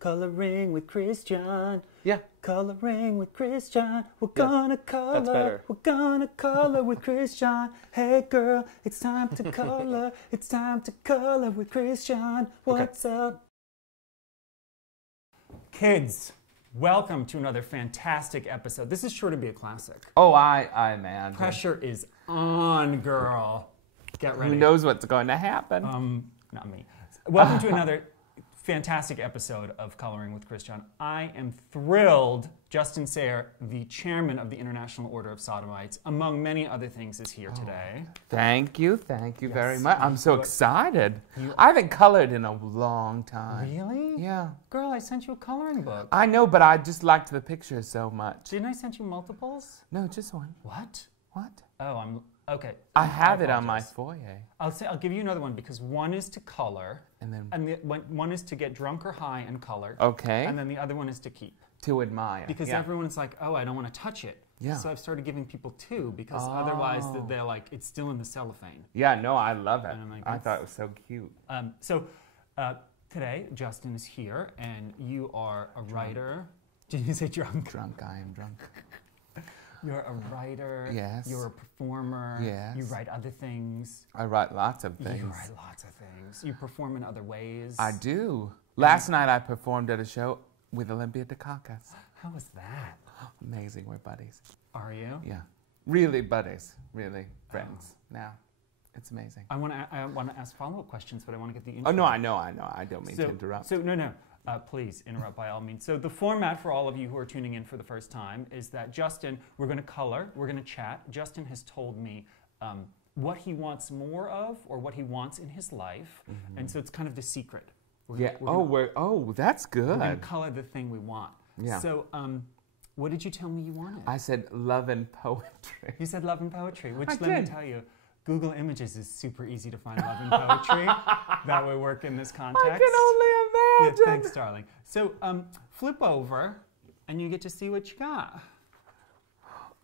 Coloring with Christian. Yeah. Coloring with Christian. We're gonna color. That's better. We're gonna color with Christian. Hey girl, it's time to color. It's time to color with Christian. What's up? Kids, welcome to another fantastic episode. This is sure to be a classic. Oh, I imagine. Pressure is on, girl. Get ready. Who knows what's going to happen? Not me. Welcome to another fantastic episode of Coloring with Christian. I am thrilled Justin Sayre, the chairman of the International Order of Sodomites, among many other things, is here today. Thank you very much. I'm so excited. I haven't colored in a long time. Really? Yeah. Girl, I sent you a coloring book. I know, but I just liked the pictures so much. Didn't I send you multiples? No, just one. What? What? Oh, okay. I have it on my foyer. I'll give you another one because one is to color, and one is to get drunk or high and color. Okay. And then the other one is to keep. To admire. Because everyone's like, oh, I don't want to touch it. Yeah. So I've started giving people two because otherwise they're like, it's still in the cellophane. Yeah, no, I love it. And I'm like, I thought it was so cute. Today, Justin is here, and you are a writer. Did you say drunk? Drunk, I am drunk. You're a writer. Yes. You're a performer. Yes. You write other things. I write lots of things. You write lots of things. You perform in other ways. I do. Last night I performed at a show with Olympia Dukakis. How was that? Amazing, we're buddies. Are you? Yeah. Really buddies. Really friends now. It's amazing. I want to ask follow-up questions, but I want to get the intro. Oh, no, I know. I don't mean to interrupt. No. Please interrupt by all means. So the format for all of you who are tuning in for the first time is that Justin, we're going to color, we're going to chat. Justin has told me what he wants more of or what he wants in his life. Mm-hmm. And so it's kind of the secret. That's good. We're going to color the thing we want. Yeah. So what did you tell me you wanted? I said love and poetry. You said love and poetry, which let me tell you, Google Images is super easy to find love and poetry. That would work in this context. I can only imagine. Yeah, thanks, darling. So flip over, and you get to see what you got.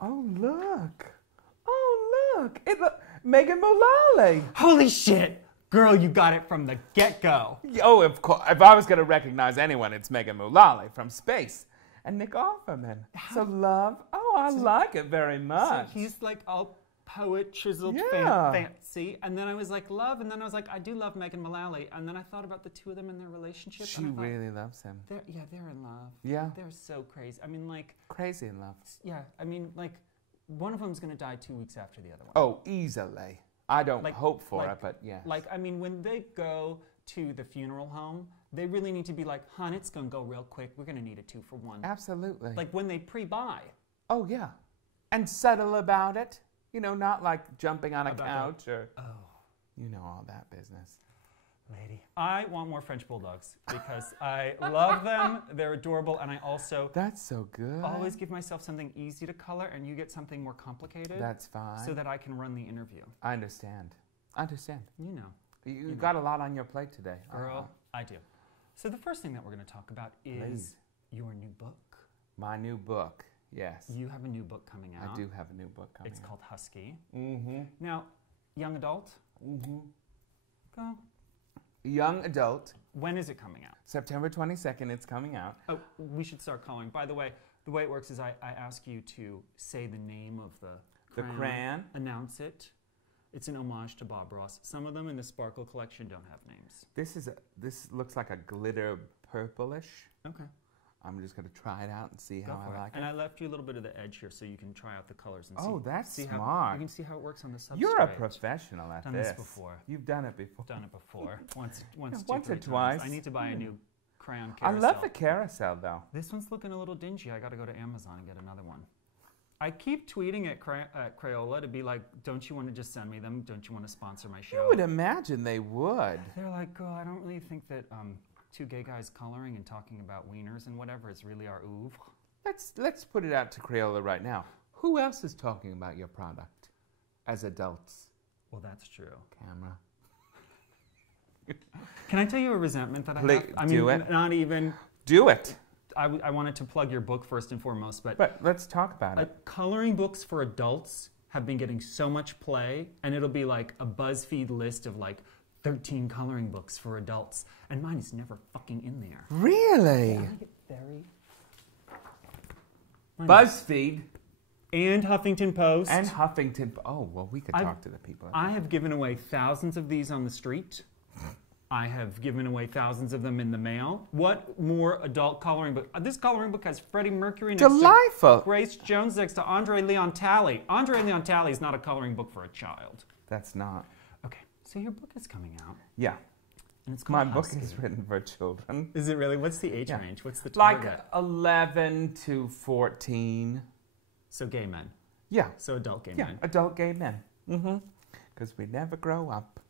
Oh, look. Megan Mullally. Holy shit. Girl, you got it from the get-go. Oh, of course. If I was going to recognize anyone, it's Megan Mullally from Space. And Nick Offerman. So love. Oh, I like it very much. So he's like all poet, chiseled, fancy. And then I was like, love. And then I was like, I do love Megan Mullally. And then I thought about the two of them and their relationship. She really loves him. They're in love. Yeah. They're so crazy. I mean, like... Crazy in love. Yeah. I mean, like, one of them's going to die 2 weeks after the other one. Oh, easily. I don't hope for it, but yeah. Like, I mean, when they go to the funeral home, they really need to be like, hon, it's going to go real quick. We're going to need a 2-for-1. Absolutely. Like when they pre-buy. Oh, yeah. And subtle about it. You know, not like jumping on a couch or, you know, all that business. Lady. I want more French Bulldogs because I love them. They're adorable. And I also... That's so good. Always give myself something easy to color and you get something more complicated. That's fine. So that I can run the interview. I understand. You know. You got a lot on your plate today. Girl, I do. So the first thing that we're going to talk about is your new book. My new book. Yes. You have a new book coming out. I do have a new book coming out. It's called Husky. Mm-hmm. Now, young adult? Mm-hmm. Go. Young adult. When is it coming out? September 22nd, it's coming out. Oh, we should start calling. By the way it works is I ask you to say the name of the crayon. Announce it. It's an homage to Bob Ross. Some of them in the Sparkle collection don't have names. This looks like a glitter purplish. Okay. I'm just going to try it out and see how I like it. And I left you a little bit of the edge here so you can try out the colors and see. Oh, that's smart. You can see how it works on the substrate. You're a professional at Done this before. You've done it before. Done it before. Once or twice. I need to buy a new crayon carousel. I love the carousel, though. This one's looking a little dingy. I got to go to Amazon and get another one. I keep tweeting at Crayola to be like, don't you want to just send me them? Don't you want to sponsor my show? You would imagine they would. They're like, girl, I don't really think that two gay guys coloring and talking about wieners and whatever is really our oeuvre. Let's put it out to Crayola right now. Who else is talking about your product as adults? Well, that's true. Camera. Can I tell you a resentment that I have? I mean, it. Not even. Do it. I wanted to plug your book first and foremost, but let's talk about it. Coloring books for adults have been getting so much play, and it'll be like a BuzzFeed list of like 13 coloring books for adults, and mine is never fucking in there. Really? Really? I get very... BuzzFeed. And Huffington Post. And Huffington. Oh, well, we could talk to the people. I have given away thousands of these on the street. I have given away thousands of them in the mail. What more adult coloring book? This coloring book has Freddie Mercury next Delightful. to Grace Jones next to Andre Leon Talley. Andre Leon Talley is not a coloring book for a child. That's not. Okay, so your book is coming out. Yeah. And it's My called book Husky. is written for children. Is it really? What's the age range? What's the Like target? 11 to 14. So gay men. Yeah. So adult gay Yeah, men. adult gay men. Mm-hmm. Because we never grow up.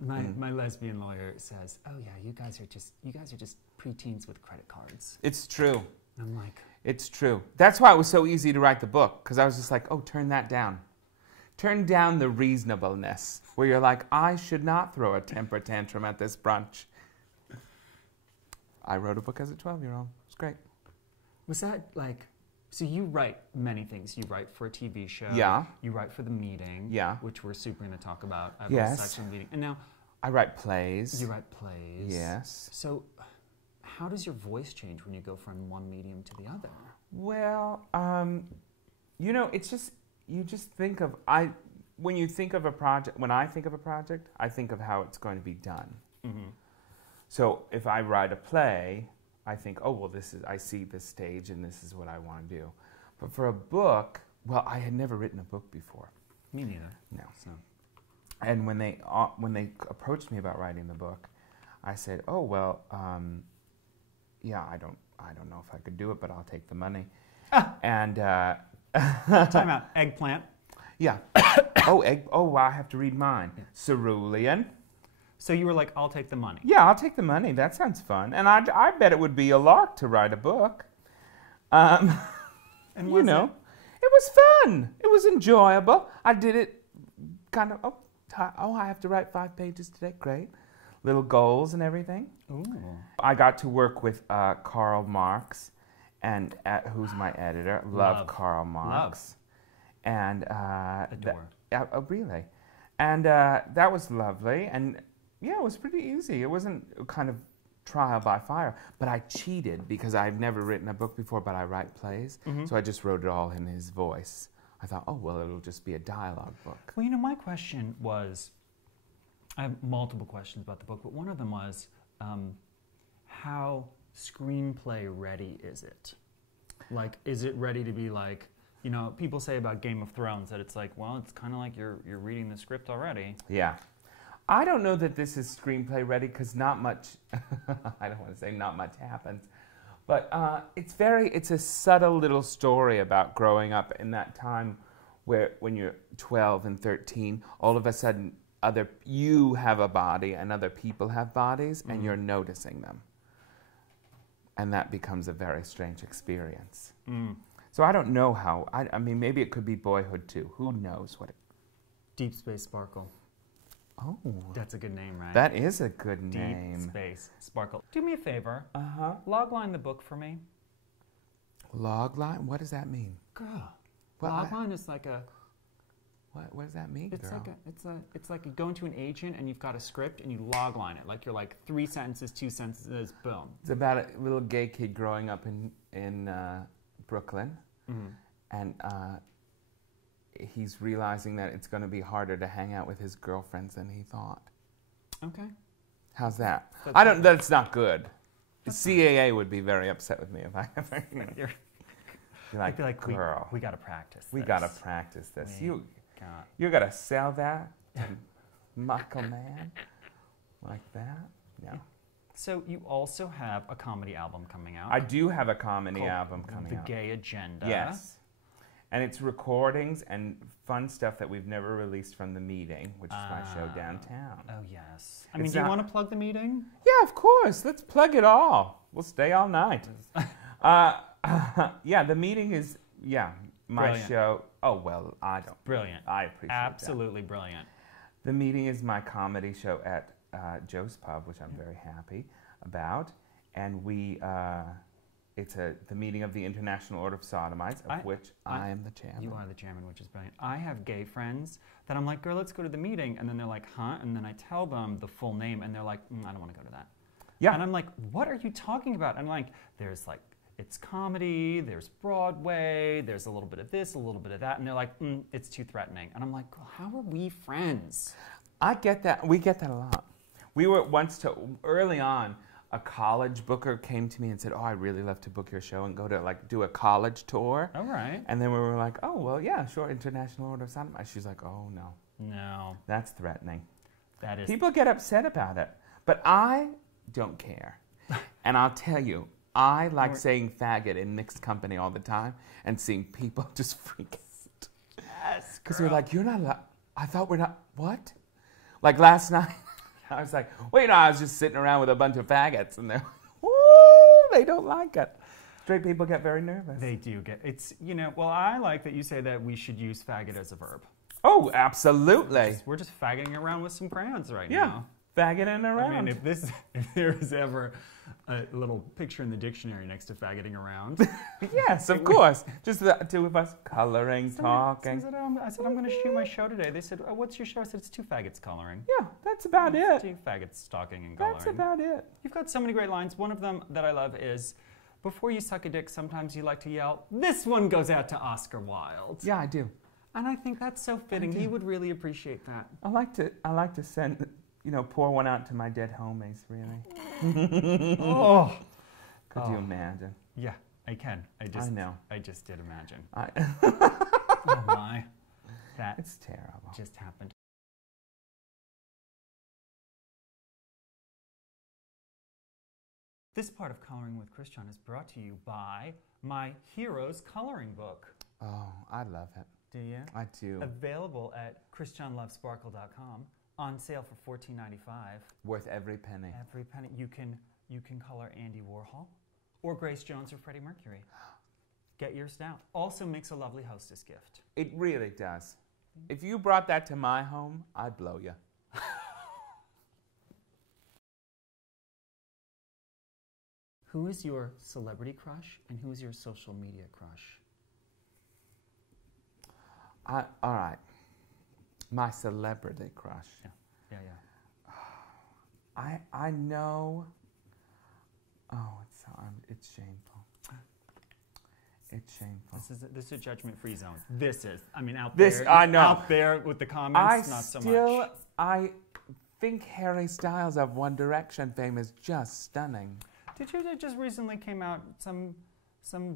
My lesbian lawyer says, "Oh yeah, you guys are just preteens with credit cards." It's true. I'm like, It's true. That's why it was so easy to write the book, because I was just like, oh, turn that down. Turn down the reasonableness, where you're like, I should not throw a temper tantrum at this brunch. I wrote a book as a 12-year-old. It's great. was that like? So you write many things. You write for a TV show. Yeah. You write for the meeting. Yeah. Which we're super going to talk about. I have Yes. a section meeting. And now I write plays. you write plays. Yes. So how does your voice change when you go from one medium to the other? Well, you know, it's just, you just think of, when you think of a project, when I think of a project, I think of how it's going to be done. Mm-hmm. So if I write a play, I think, oh, well, I see this stage and this is what I want to do. But for a book, well, I had never written a book before. Me neither. No. So. And when they approached me about writing the book, I said, oh, well, yeah, I don't know if I could do it, but I'll take the money. And Time out. Eggplant. yeah. Oh, I have to read mine. Cerulean. So you were like, I'll take the money. Yeah, I'll take the money. That sounds fun. And I bet it would be a lark to write a book. And you know, it was fun. It was enjoyable. I did it kind of, I have to write 5 pages today. Great. Little goals and everything. Ooh. I got to work with Karl Marx, and who's my editor. Love Karl Marx. Love. And Adore. really. And that was lovely. And yeah, it was pretty easy. It wasn't kind of trial by fire. But I cheated because I've never written a book before, but I write plays. Mm-hmm. So I just wrote it all in his voice. I thought, oh, well, it'll just be a dialogue book. Well, you know, my question was, I have multiple questions about the book, but one of them was, how screenplay ready is it? Like, is it ready to be like, you know, people say about Game of Thrones that it's like, well, it's kind of like you're reading the script already. Yeah. I don't know that this is screenplay ready because not much, I don't want to say not much happens, but it's a subtle little story about growing up in that time where when you're 12 and 13, all of a sudden you have a body and other people have bodies, and you're noticing them. And that becomes a very strange experience. Mm. So I don't know how, I mean, maybe it could be boyhood too. Who knows what it... Deep Space Sparkle. Oh. That's a good name, right? That is a good name. Deep Space Sparkle. Do me a favor. Uh-huh. Logline the book for me. Logline? What does that mean? Girl. What? Logline is like a... What does that mean, It's girl? it's like you go into an agent and you've got a script and you logline it. Like you're like 3 sentences, 2 sentences, boom. It's about a little gay kid growing up in Brooklyn, and he's realizing that it's going to be harder to hang out with his girlfriends than he thought. Okay. How's that? That's That's not good. The CAA would be very upset with me if I ever. You're like, I'd be like, girl, we got to practice. we got to practice this. God. You got to sell that to Michael Mann like that. Yeah. So you also have a comedy album coming out. I do have a comedy called album coming out. The Gay Agenda. Yes. And it's recordings and fun stuff that we've never released from the meeting, which is my show downtown. Oh, yes. I mean, do you want to plug the meeting? Yeah, of course. Let's plug it all. We'll stay all night. Yeah, the meeting is, my Brilliant. show. Oh, well, I don't. Brilliant. I appreciate Absolutely brilliant. The meeting is my comedy show at Joe's Pub, which I'm very happy about. And it's the meeting of the International Order of Sodomites, of which I am the chairman. You are the chairman, which is brilliant. I have gay friends that I'm like, girl, let's go to the meeting. And then they're like, huh? And then I tell them the full name, and they're like, I don't want to go to that. Yeah. And I'm like, what are you talking about? And like, there's like, it's comedy, there's Broadway, there's a little bit of this, a little bit of that. And they're like, it's too threatening. And I'm like, how are we friends? I get that. We get that a lot. We were once, early on, a college booker came to me and said, I'd really love to book your show and go to like do a college tour. All right. And then we were like, oh, well, yeah, sure, International Order of Sodomite. She's like, oh, no. No. That's threatening. That is. People get upset about it. But I don't care. And I'll tell you, I like saying faggot in mixed company all the time and seeing people just freak out. Yes, because they're like, you're not allowed. I thought we're not, what? Like last night, I was like, well, I was just sitting around with a bunch of faggots, and they're like, ooh, they don't like it. Straight people get very nervous. They do get, it's, well, I like that you say that we should use faggot as a verb. Oh, absolutely. We're just faggoting around with some crayons right Yeah, now. faggoting around. I mean, if there is ever a little picture in the dictionary next to faggoting around. Yes, of course. Just the two of us coloring, talking. I said, I'm going to shoot my show today. They said, what's your show? I said, it's two faggots coloring. Yeah, that's about it. Two faggots talking and coloring. That's about it. You've got so many great lines. One of them that I love is, before you suck a dick, sometimes you like to yell, this one goes out to Oscar Wilde. Yeah, I do. And I think that's so fitting. He would really appreciate that. I like to send, pour one out to my dead homies, really. Oh. Could you imagine? Yeah, I can. I know. I just did imagine. Oh my. That it's terrible. Just happened. This part of Coloring with Christian is brought to you by my Heroes Coloring Book. Oh, I love it. Do you? I do. Available at ChristianLovesSparkle.com. On sale for $14.95. Worth every penny. Every penny. You can color Andy Warhol or Grace Jones or Freddie Mercury. Get yours now. Also makes a lovely hostess gift. It really does. If you brought that to my home, I'd blow you. Who is your celebrity crush and who is your social media crush? All right. My celebrity crush. Yeah. I know. Oh, it's shameful. It's shameful. This is a judgment-free zone. This is. I mean, out this, there. I know. Out there with the comments, not so much. I think Harry Styles of One Direction fame is just stunning. Did you? It just recently came out. Some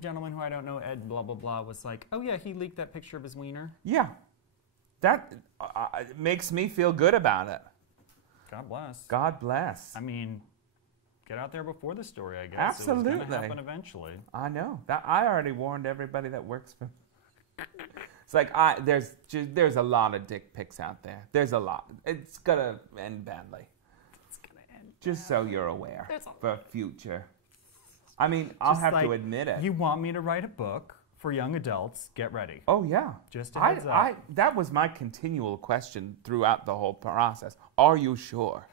gentleman who I don't know, Ed blah blah blah, was like, oh yeah, he leaked that picture of his wiener. Yeah. That makes me feel good about it. God bless. God bless. I mean, get out there before the story, I guess. Absolutely. It was going to happen eventually. I know. I already warned everybody that works for me. It's like, there's a lot of dick pics out there. There's a lot. It's going to end badly. It's going to end Just so you're aware for future. I mean, I'll Just have like, to admit it. You want me to write a book for young adults? Get ready. Oh, yeah. Just a heads up. That was my continual question throughout the whole process. Are you sure?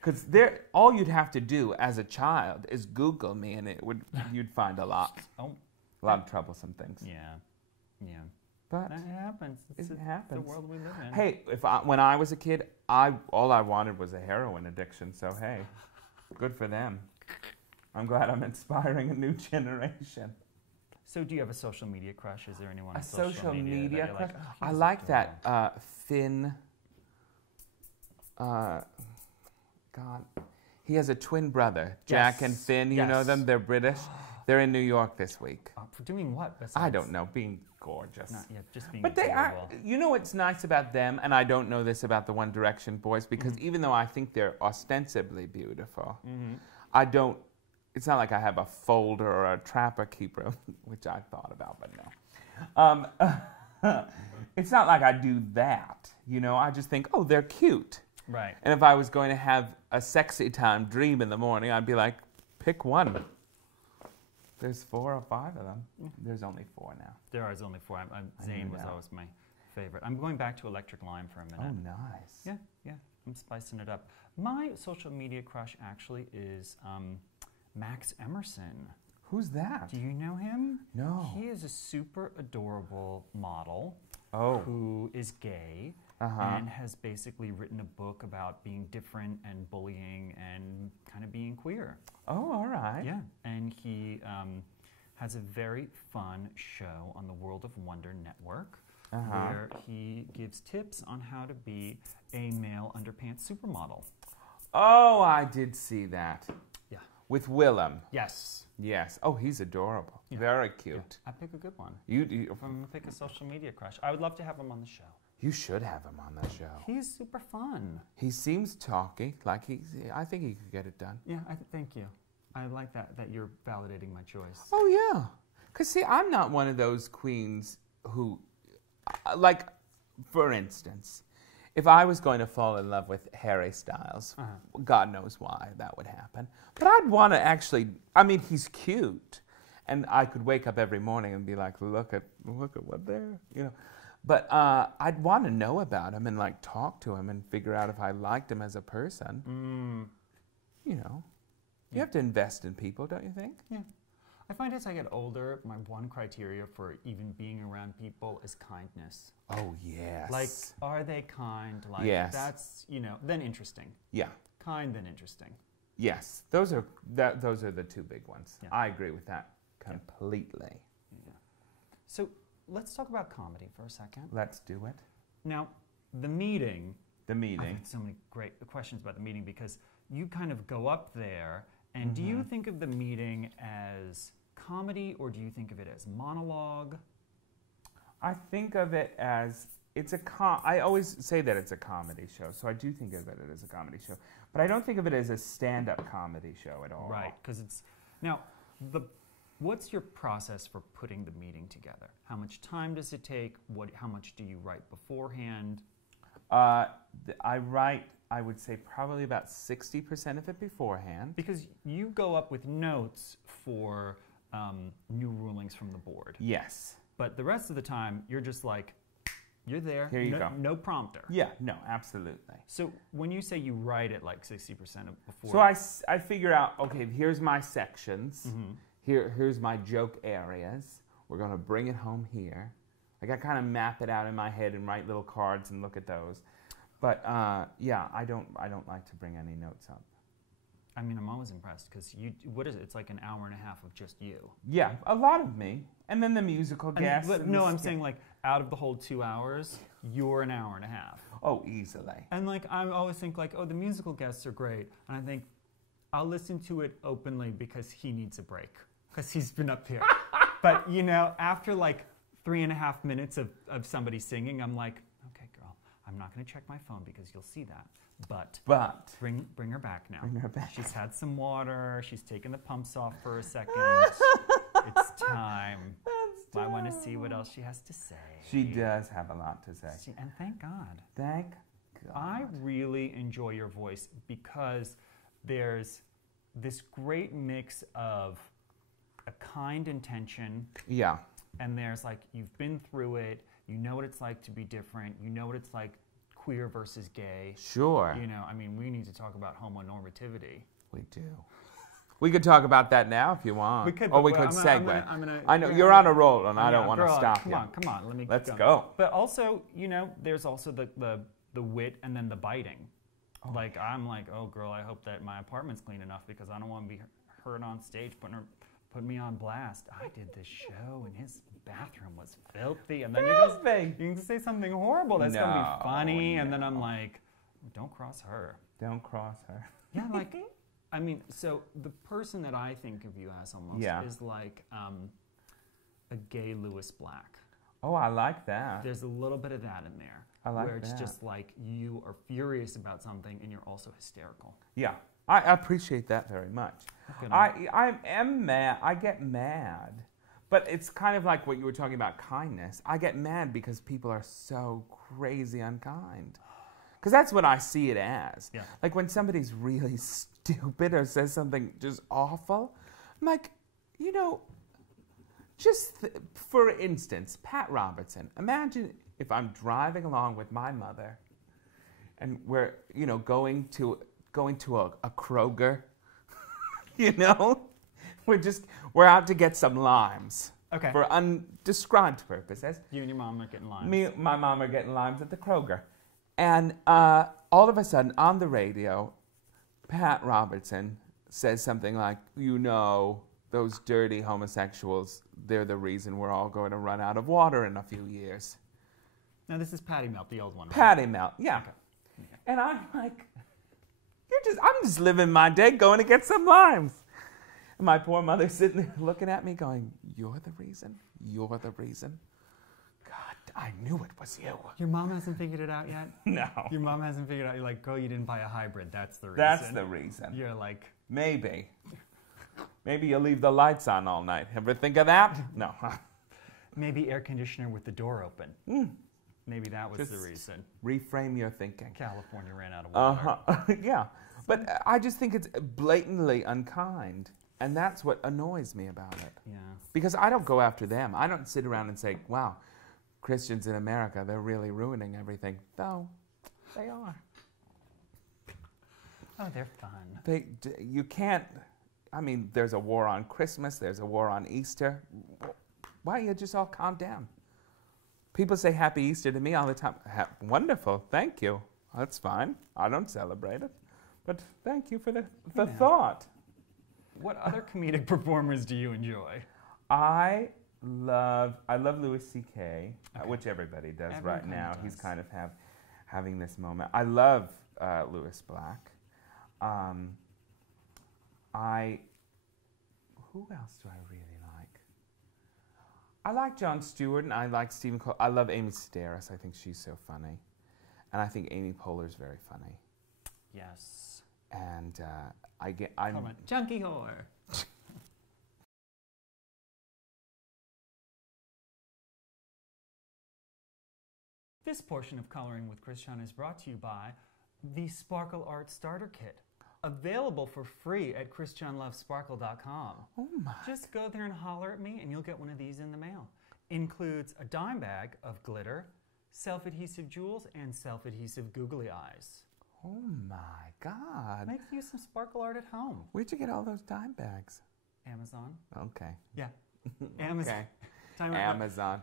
Because all you'd have to do as a child is Google me, and you'd find a lot of troublesome things. Yeah. But it happens. It happens. The world we live in. Hey, when I was a kid, all I wanted was a heroin addiction. So hey, good for them. I'm glad I'm inspiring a new generation. So do you have a social media crush? Is there anyone on social media crush? Like, I like that Finn. God, he has a twin brother, Jack and Finn. You know them? They're British. They're in New York this week. For doing what? Besides? I don't know. Being gorgeous. Just being. But they are. You know what's nice about them, and I don't know this about the One Direction boys, because even though I think they're ostensibly beautiful, I don't. It's not like I have a folder or a trapper keeper, which I thought about, but no. It's not like I do that. I just think, oh, they're cute. Right. And if I was going to have a sexy time dream in the morning, I'd be like, pick one. There's 4 or 5 of them. There's only 4 now. There is only 4. Zayn was always my favorite. I'm going back to Electric Lime for a minute. Oh, nice. Yeah. I'm spicing it up. My social media crush actually is Max Emerson. Who's that? Do you know him? No. He is a super adorable model who who is gay. and has basically written a book about being different and bullying and kind of being queer. Oh, all right. Yeah, and he has a very fun show on the World of Wonder Network where he gives tips on how to be a male underpants supermodel. Oh, I did see that. Yeah. With Willem. Yes. Yes. Oh, he's adorable. Yeah. Very cute. Yeah. I pick a good one. You If I'm going to pick a social media crush, I would love to have him on the show. You should have him on the show. He's super fun. He seems talky, like I think he could get it done. Yeah, thank you. I like that you're validating my choice. Oh, yeah. Because, see, I'm not one of those queens who, like, for instance, if I was going to fall in love with Harry Styles, God knows why that would happen. But I'd want to actually, I mean, he's cute. And I could wake up every morning and be like, look at what they're, you know. But I'd want to know about him and, like, talk to him and figure out if I liked him as a person. You know. You have to invest in people, don't you think? Yeah. I find as I get older, my one criteria for even being around people is kindness. Oh, yes. Like, are they kind? Like, yes. That's, you know, then interesting. Yeah. Kind, then interesting. Yes. Those are the two big ones. Yeah. I agree with that completely. Yeah. So let's talk about comedy for a second. Let's do it. Now, the meeting. The meeting. I've had so many great questions about the meeting because you kind of go up there, and do you think of the meeting as comedy or do you think of it as monologue? I think of it as I always say that it's a comedy show, so I do think of it as a comedy show. But I don't think of it as a stand-up comedy show at all. Right, because it's now what's your process for putting the meeting together? How much time does it take? How much do you write beforehand? I write, I would say, probably about 60% of it beforehand. Because you go up with notes for new rulings from the board. Yes. But the rest of the time, you're just like, you're there. Here you go. No prompter. Yeah, no, absolutely. So when you say you write it like 60% of before. So I figure out, okay, here's my sections. Here's my joke areas. We're going to bring it home here. Like, I kind of map it out in my head and write little cards and look at those. But yeah, I don't like to bring any notes up. I mean, I'm always impressed because what is it? It's like an hour and a half of just you. Yeah, a lot of me, and then the musical guests. But no, I'm saying like out of the whole 2 hours, you're an hour and a half. Oh, easily. And like I always think like, oh, the musical guests are great, and I think I'll listen to it openly because he needs a break because he's been up here. But you know, after like 3.5 minutes of somebody singing, I'm like, okay, girl, I'm not going to check my phone because you'll see that. But bring her back now. Bring her back. She's had some water. She's taken the pumps off for a second. It's time. I want to see what else she has to say. She does have a lot to say. And thank God. Thank God. I really enjoy your voice because there's this great mix of a kind intention. Yeah. And there's like, you've been through it. You know what it's like to be different. You know what it's like queer versus gay. Sure. You know, I mean, we need to talk about homonormativity. We do. We could talk about that now if you want. We could. Or we could segue. I'm gonna, I know, you're on a roll and I don't want to girl, stop come you. Come on. Let's go. But also, you know, there's also the wit and then the biting. Oh, like, yeah. I'm like, oh, girl, I hope that my apartment's clean enough because I don't want to be heard on stage putting me on blast. I did this show and his bathroom was filthy, and then you can say something horrible that's gonna be funny, and then I'm like, don't cross her. Don't cross her. Yeah, like, I mean, so the person that I think of you as almost is like a gay Lewis Black. Oh, I like that. There's a little bit of that in there. I like where it's that. just like you are furious about something and you're also hysterical. Yeah, I appreciate that very much. I am mad. I get mad. But it's kind of like what you were talking about, kindness. I get mad because people are so crazy unkind. Because that's what I see it as. Yeah. Like when somebody's really stupid or says something just awful, I'm like, you know, for instance, Pat Robertson. Imagine if I'm driving along with my mother and we're, you know, going to a Kroger, you know? We're out to get some limes. Okay. For undescribed purposes. You and your mom are getting limes. My mom are getting limes at the Kroger. And all of a sudden, on the radio, Pat Robertson says something like, you know, those dirty homosexuals, they're the reason we're all going to run out of water in a few years. Now, this is Patty Melt, the old one. Right? Patty Melt, yeah. Okay. Okay. And I'm like, I'm just living my day going to get some limes. And my poor mother's sitting there looking at me going, you're the reason? You're the reason? God, I knew it was you. Your mom hasn't figured it out yet? No. Your mom hasn't figured out, you're like, girl, you didn't buy a hybrid, that's the reason. That's the reason. You're like... Maybe. Maybe you'll leave the lights on all night. Ever think of that? No. Maybe air conditioner with the door open. Mm. Maybe that was the reason. Reframe your thinking. California ran out of water. Yeah. But I just think it's blatantly unkind. And that's what annoys me about it. Yeah. Because I don't go after them. I don't sit around and say, wow, Christians in America, they're really ruining everything. No, they are. Oh, they're fun. You can't, I mean, there's a war on Christmas, there's a war on Easter. Why don't you just all calm down? People say Happy Easter to me all the time. Wonderful, thank you. That's fine. I don't celebrate it. But thank you for the thought. What other comedic performers do you enjoy? I love Louis C.K., which everybody does right now. He's kind of having this moment. I love Louis Black. Who else do I really like? I like Jon Stewart, and I like Stephen Cole. I love Amy Sedaris. I think she's so funny. And I think Amy Poehler's very funny. Yes. And I'm junkie whore. This portion of Coloring with Christian is brought to you by the Sparkle Art Starter Kit, available for free at christianlovesparkle.com. Oh my. Just go there and holler at me and you'll get one of these in the mail. Includes a dime bag of glitter, self-adhesive jewels, and self-adhesive googly eyes. Oh my God. Make you some sparkle art at home. Where'd you get all those dime bags? Amazon. Okay. Yeah. Amazon. Okay. Amazon.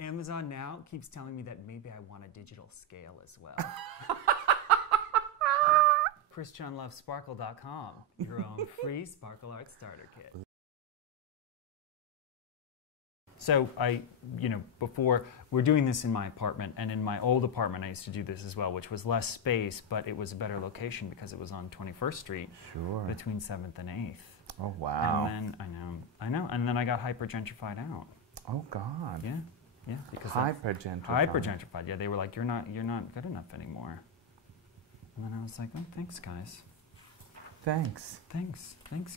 Amazon now keeps telling me that maybe I want a digital scale as well. christianlovesparkle.com, your own free sparkle art starter kit. So before, we're doing this in my apartment, and in my old apartment I used to do this as well, which was less space, but it was a better location because it was on 21st Street, between 7th and 8th. Oh, wow. And then, I know, and then I got hyper-gentrified out. Oh, God. Yeah. Because hyper-gentrified. Hyper-gentrified, yeah. They were like, you're not good enough anymore. And then I was like, oh, thanks, guys. Thanks,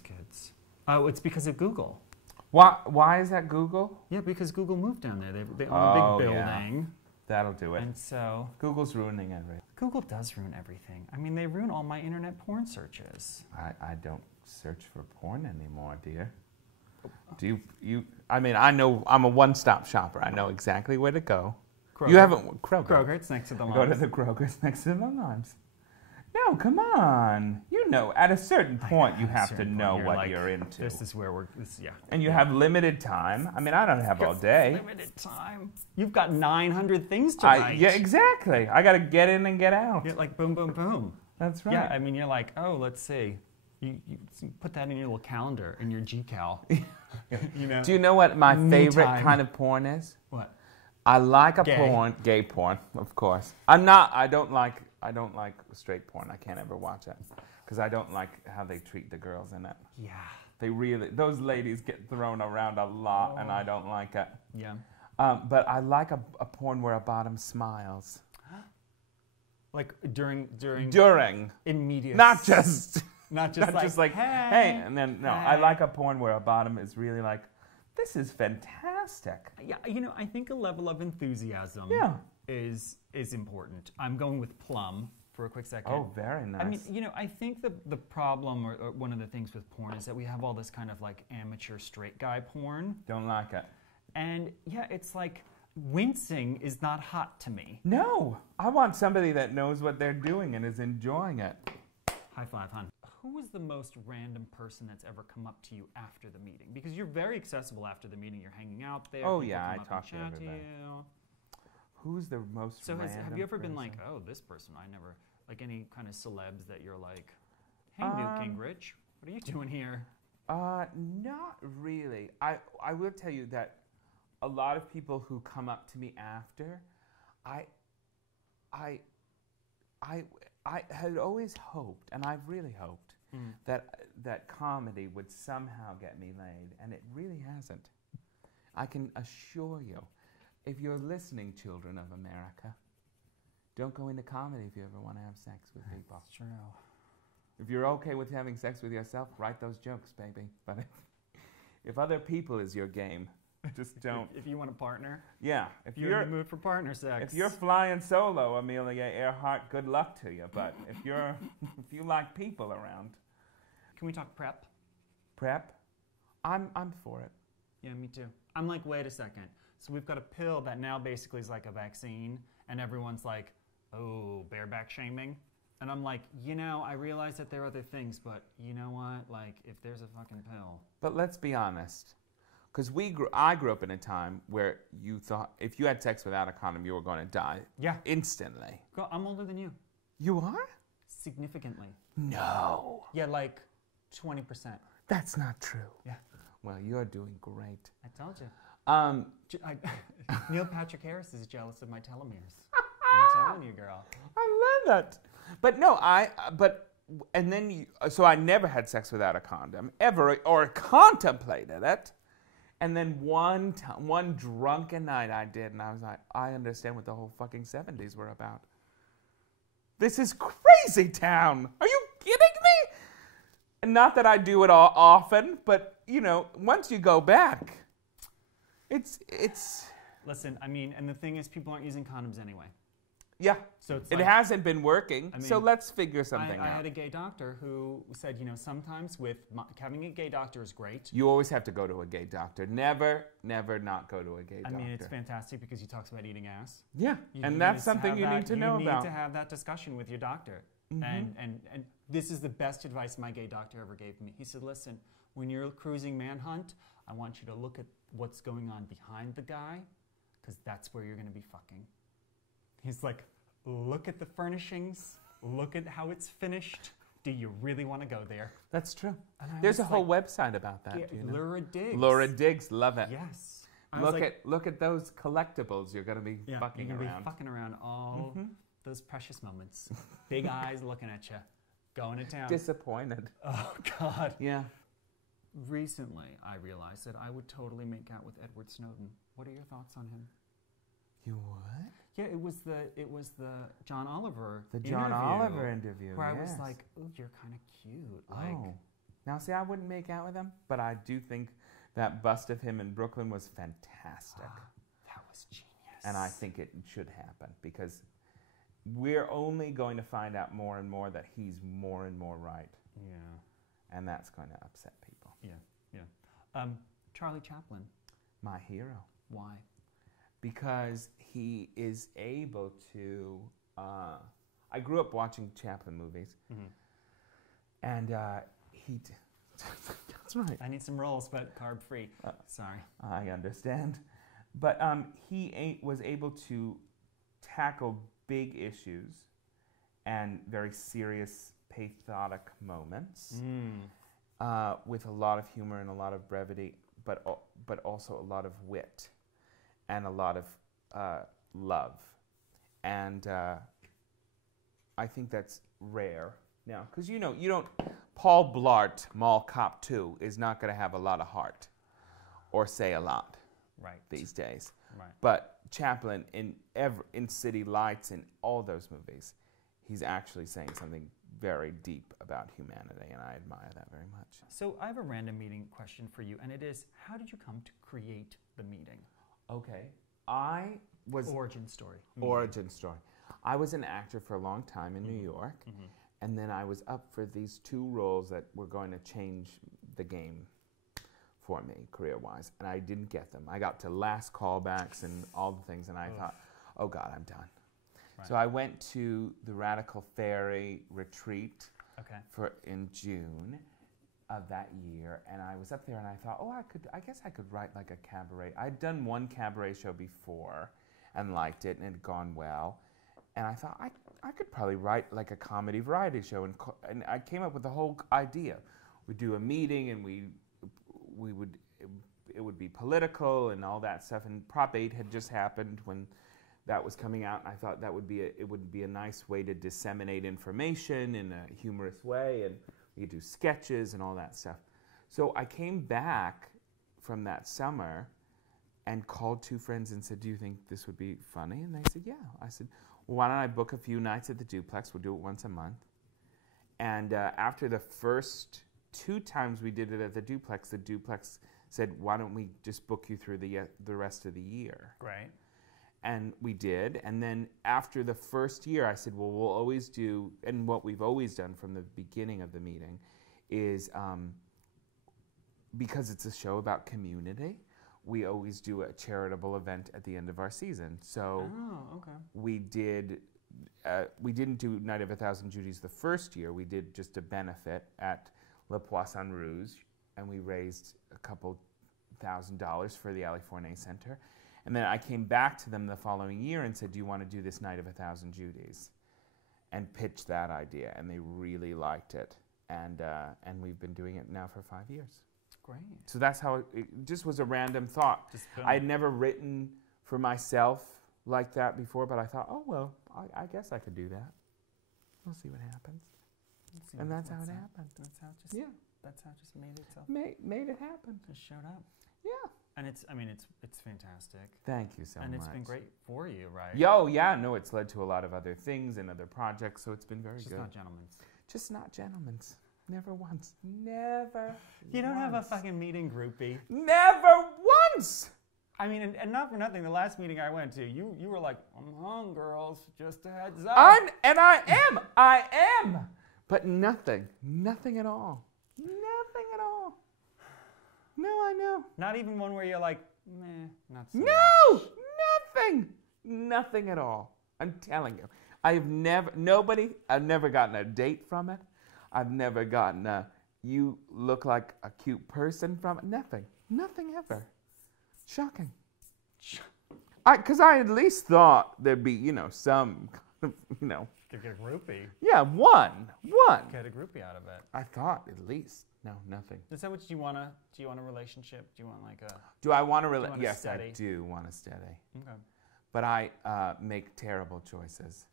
kids. Oh, it's because of Google. Why is that Google? Yeah, because Google moved down there. They own a big building. Yeah. That'll do it. And so... Google's ruining everything. Google does ruin everything. I mean, they ruin all my internet porn searches. I don't search for porn anymore, dear. Do you... I mean, I know I'm a one-stop shopper. I know exactly where to go. Kroger. You haven't... Kroger, it's next to the limes. Go to the Kroger's next to the limes. No, come on. You know, at a certain point, you have to know what you're into. This is where we're, And you have limited time. I mean, I don't have all day. Limited time. You've got 900 things to write. Yeah, exactly. I got to get in and get out. You're like boom, boom, boom. That's right. Yeah, I mean, you're like, oh, let's see. You put that in your little calendar, in your GCal. You know? Do you know what my favorite kind of porn is? What? I like gay porn, of course. I don't like straight porn. I can't ever watch it because I don't like how they treat the girls in it. Yeah. Those ladies get thrown around a lot, and I don't like it. Yeah. But I like a porn where a bottom smiles. Like during. Immediate. Not just like hey, and then no. I like a porn where a bottom is really like, this is fantastic. Yeah, I think a level of enthusiasm is important. I'm going with Plum for a quick second. Oh, very nice. I mean, I think the problem or one of the things with porn is that we have all this kind of like amateur straight guy porn. Don't like it. And yeah, it's like wincing is not hot to me. No, I want somebody that knows what they're doing and is enjoying it. High five, hon. Who was the most random person that's ever come up to you after the meeting? Because you're very accessible after the meeting. You're hanging out there. Oh, people yeah, come I up talk and to chat everybody. you. Who's the most So random have you ever been person? like, oh, this person I never, like any kind of celebs that you're like, hey, Newt Gingrich, what are you doing here? Not really. I will tell you that a lot of people who come up to me after, I had always hoped, and I've really hoped, that comedy would somehow get me laid, and it really hasn't. I can assure you, if you're listening, children of America, don't go into comedy if you ever want to have sex with people. That's true. If you're okay with having sex with yourself, write those jokes, baby. But if other people is your game, just don't. If you want a partner, Yeah. if you're in the mood for partner sex. If you're flying solo, Amelia Earhart, good luck to you. But if you like people around. Can we talk prep? Prep? I'm for it. Yeah, me too. I'm like, wait a second. So we've got a pill that now basically is like a vaccine, and everyone's like, oh, bareback shaming. And I'm like, I realize that there are other things, but you know what? Like, if there's a fucking pill. But let's be honest. Because I grew up in a time where you thought if you had sex without a condom, you were going to die. Yeah. Instantly. Girl, I'm older than you. You are? Significantly. No. Yeah, like 20%. That's not true. Yeah. Well, you're doing great. I told you. Neil Patrick Harris is jealous of my telomeres. I'm telling you, girl. I love that. But no, so I never had sex without a condom, ever, or contemplated it. And then one drunken night I did, and I was like, I understand what the whole fucking 70s were about. This is crazy town. Are you kidding me? And not that I do it all often, but, once you go back, it's... Listen, I mean, and the thing is, people aren't using condoms anyway. Yeah, so it's it hasn't been working, so let's figure something out. I had a gay doctor who said, sometimes having a gay doctor is great. You always have to go to a gay doctor. Never not go to a gay doctor. I mean, it's fantastic because he talks about eating ass. Yeah, and that's something you need to know about. You need to have that discussion with your doctor. Mm-hmm. And this is the best advice my gay doctor ever gave me. He said, listen, when you're cruising manhunt, I want you to look at what's going on behind the guy, because that's where you're going to be fucking. He's like, look at the furnishings, look at how it's finished. Do you really want to go there? That's true. There's a whole website about that. Yeah, do you know? Laura Diggs. Laura Diggs, love it. Yes. Look at those collectibles you're going to be fucking you're around. You're going to be fucking around all those precious moments. Big eyes looking at you, going to town. Disappointed. Oh, God. Yeah. Recently, I realized that I would totally make out with Edward Snowden. What are your thoughts on him? You what? Yeah, it was the John Oliver John Oliver interview, where I was like, "Ooh, you're kind of cute." Like, now see, I wouldn't make out with him, but I do think that bust of him in Brooklyn was fantastic. That was genius. And I think it should happen because we're only going to find out more and more that he's more and more right. Yeah. And that's going to upset people. Yeah. Charlie Chaplin. My hero. Why? Because he is able to... I grew up watching Chaplin movies. Mm-hmm. And that's right. I need some rolls, but carb-free. Sorry. I understand. But he was able to tackle big issues and very serious, patriotic moments with a lot of humor and a lot of brevity, but also a lot of wit and a lot of love. And I think that's rare now. Because, you don't... Paul Blart, Mall Cop 2, is not going to have a lot of heart or say a lot these days. Right. But Chaplin, in City Lights, in all those movies, he's actually saying something very deep about humanity, and I admire that very much. So I have a random meeting question for you, and it is, how did you come to create the meeting? Okay. Origin story. Origin story. I was an actor for a long time in New York, and then I was up for these 2 roles that were going to change the game for me, career-wise, and I didn't get them. I got to last callbacks and all the things, and I thought, oh God, I'm done. Right. So I went to the Radical Fairy retreat in June of that year, and I was up there, and I thought, I guess I could write like a cabaret. I'd done one cabaret show before, and liked it, and it had gone well. And I thought, I could probably write like a comedy variety show. And I came up with the whole idea. We'd do a meeting, and it would be political and all that stuff. And Prop 8 had just happened when that was coming out. And I thought it would be a nice way to disseminate information in a humorous way. And we could do sketches and all that stuff. So I came back from that summer and called 2 friends and said, do you think this would be funny? And they said, yeah. I said, well, why don't I book a few nights at the Duplex? We'll do it once a month. And after the first 2 times we did it at the Duplex said, why don't we just book you through the rest of the year? Great. And we did. And then after the first year, I said, well, we'll always do, and what we've always done from the beginning of the meeting is, because it's a show about community, we always do a charitable event at the end of our season. So we didn't do Night of 1,000 Judies the first year. We did just a benefit at Le Poisson Rouge, and we raised a couple $1,000 for the Ali Fournet Center. And then I came back to them the following year and said, do you want to do this Night of 1,000 Judies? And pitched that idea, and they really liked it. And we've been doing it now for 5 years. Great. So that's how it just was a random thought. I had never written for myself like that before, but I thought, oh, well, I guess I could do that. We'll see what happens. And that's how it happened. That's how it just, that's how it just made itself. Made it happen. Just showed up. Yeah. And it's fantastic. Thank you so much. And it's been great for you, right? No, it's led to a lot of other things and other projects, so it's been very good. Just not gentlemen's. Just not gentlemen's. Never once. Never. You don't have a fucking meeting groupie. Never once! I mean, and not for nothing, the last meeting I went to, you were like, I'm home, girls, just a heads up. I am! But nothing at all. Nothing at all. No, I know. Not even one where you're like, meh, not so No! Nothing! Nothing at all. I'm telling you. I've never gotten a date from it. I've never gotten you look like a cute person from it. Nothing. Nothing ever. Shocking. Because I at least thought there'd be, some, Could get a groupie. Yeah, one. Get a groupie out of it. I thought at least. No, nothing. Is that what do you want a relationship? Do you want like a... Do I want a relationship? Yes, steady? I do want a steady. Okay. But I make terrible choices.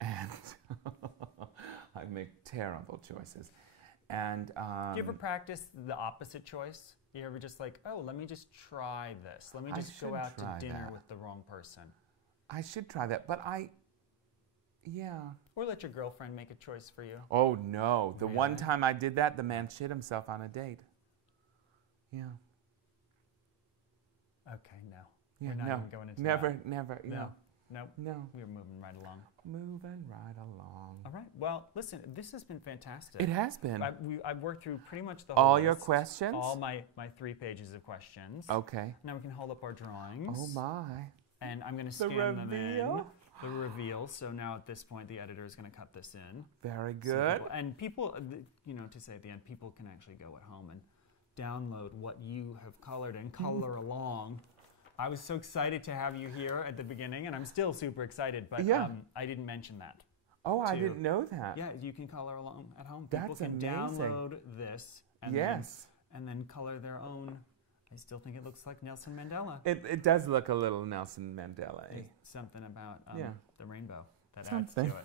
And I make terrible choices. And do you ever practice the opposite choice? You ever just like, oh, let me just try this. Let me just go out to dinner with the wrong person. I should try that, but yeah. Or let your girlfriend make a choice for you. Oh, no. The one time I did that, the man shit himself on a date. Yeah. Okay, no. Yeah, We're not no. even going into Never. No. Nope. No. We're moving right along. Moving right along. All right. Well, listen, this has been fantastic. It has been. I've worked through pretty much the whole All list, your questions? All my 3 pages of questions. Okay. Now we can hold up our drawings. Oh, my. And I'm going to scan them in. The reveal. So now at this point, the editor is going to cut this in. Very good. So people, to say at the end, people can actually go at home and download what you have colored and color along. I was so excited to have you here at the beginning, and I'm still super excited, but I didn't mention that. Oh, I didn't know that. Yeah, you can color along at home. That's People can amazing. download this and, then color their own. I still think it looks like Nelson Mandela. It does look a little Nelson Mandela-y. Something about the rainbow that adds Something. to it.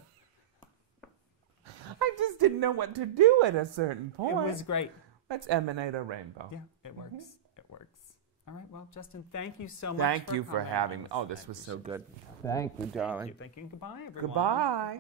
I just didn't know what to do at a certain point. It was great. Let's emanate a rainbow. Yeah, it works. It works. All right, well, Justin, thank you so much Thank you for having me. Oh, this was so good. Thank you, darling. Thank you. Goodbye, everyone. Goodbye.